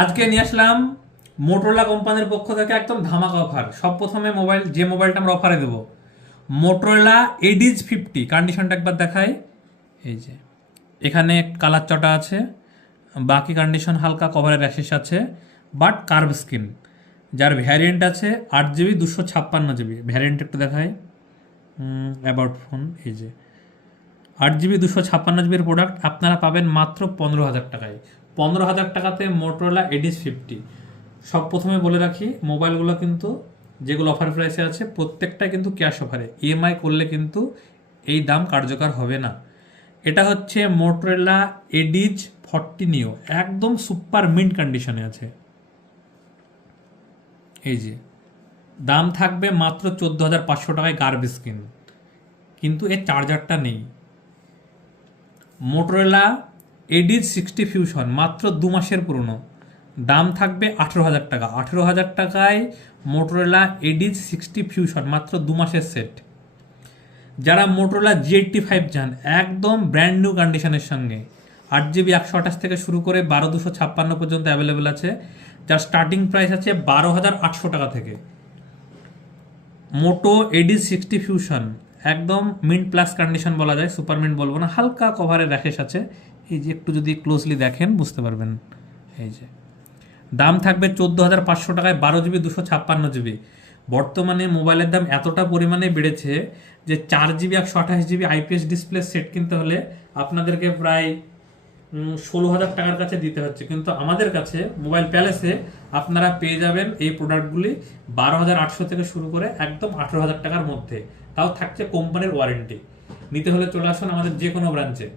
আজকে নিয়ে আসলাম মোটোরোলা কোম্পানির পক্ষ থেকে একদম ধামাকা অফার। সব প্রথমে মোবাইলটা আমরা অফারে দেবো মোটোরোলা এডিজ 50। কন্ডিশনটা একবার দেখাই। এই যে এখানে কালার চটা আছে, বাকি কন্ডিশন হালকা কভারের র্যাশেস আছে, বাট কার্ভ স্ক্রিন। যার ভ্যারিয়েন্ট আছে 8 GB 256 GB। ভ্যারিয়েন্ট একটু দেখাই, অ্যাবাউট ফোন। এই যে 8 GB 256 GBর প্রোডাক্ট আপনারা পাবেন মাত্র 15,000 টাকায়। 15,000 টাকাতে মোটোরোলা এডিস 50। সব প্রথমে বলে রাখি, মোবাইলগুলো কিন্তু যেগুলো অফার প্রাইসে আছে প্রত্যেকটাই কিন্তু ক্যাশ অফারে। ইএমআই করলে কিন্তু এই দাম কার্যকর হবে না। এটা হচ্ছে মোটোরোলা এডিজ 40 নিও, একদম সুপার মিন্ট কন্ডিশনে আছে। এই যে দাম থাকবে মাত্র 14,500 টাকায়, গার্ভ স্ক্রিন, কিন্তু এর চার্জারটা নেই। মোটোরোলা এডিজ 60 ফিউশন মাত্র 2 মাসের পুরনো, দাম থাকবে 18,000 টাকা। 18,000 টাকায় মোটোরোলা এডিজ 60 ফিউশন মাত্র 2 মাসের সেট। যারা মোটোরোলা G85 চান একদম ব্র্যান্ড নিউ কন্ডিশনের সঙ্গে, 8 GB 128 থেকে শুরু করে 12,256 পর্যন্ত অ্যাভেলেবেল আছে, যার স্টার্টিং প্রাইস আছে 12,800 টাকা থেকে। মোটো এডিজ 60 ফিউশন একদম মিন্ট প্লাস কন্ডিশন বলা যায়, সুপার মিন্ট বলবো না, হালকা কভারের র্যাশেস আছে। এই যে একটু যদি ক্লোজলি দেখেন বুঝতে পারবেন। এই যে দাম থাকবে 14,500 টাকায়, 12 GB 256 GB। বর্তমানে মোবাইলের দাম এতটা পরিমাণে বেড়েছে যে 4 GB 128 GB IPS display set কিনতে হলে আপনাদেরকে প্রায় 16,000 টাকার কাছে দিতে হচ্ছে, কিন্তু আমাদের কাছে মোবাইল প্যালেসে আপনারা পেয়ে যাবেন এই প্রোডাক্টগুলি 12,800 থেকে শুরু করে একদম 18,000 টাকার মধ্যে, তাও থাকছে কোম্পানির ওয়ারেন্টি। নিতে হলে চলে আসুন আমাদের যে কোনো ব্রাঞ্চে।